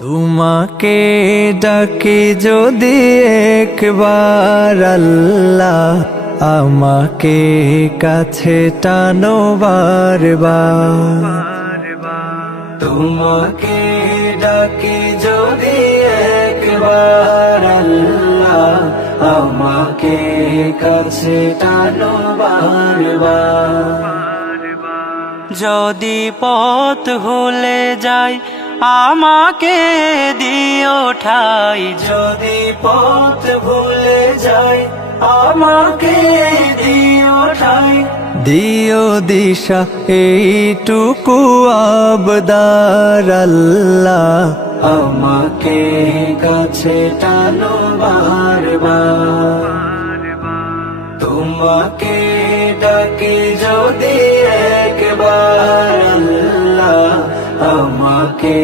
তোমাকে ডাকি যদি একবার আল্লাহ, আমাকে কাছে টানো বারবার। তোমাকে ডাকি যদি একবার আল্লাহ, আমাকে কাছে টানো বারবার। যদি পথ ভুলে যাই আমাকে দিও ঠাই, যদি পথ ভুলে যাই আমাকে দিও ঠাই। দিও দিশা এইটুকু আবদার আল্লাহ, আমাকে কাছে টানো বারবার। তোমাকে ডাকি যদি একবার আল্লাহ, আমাকে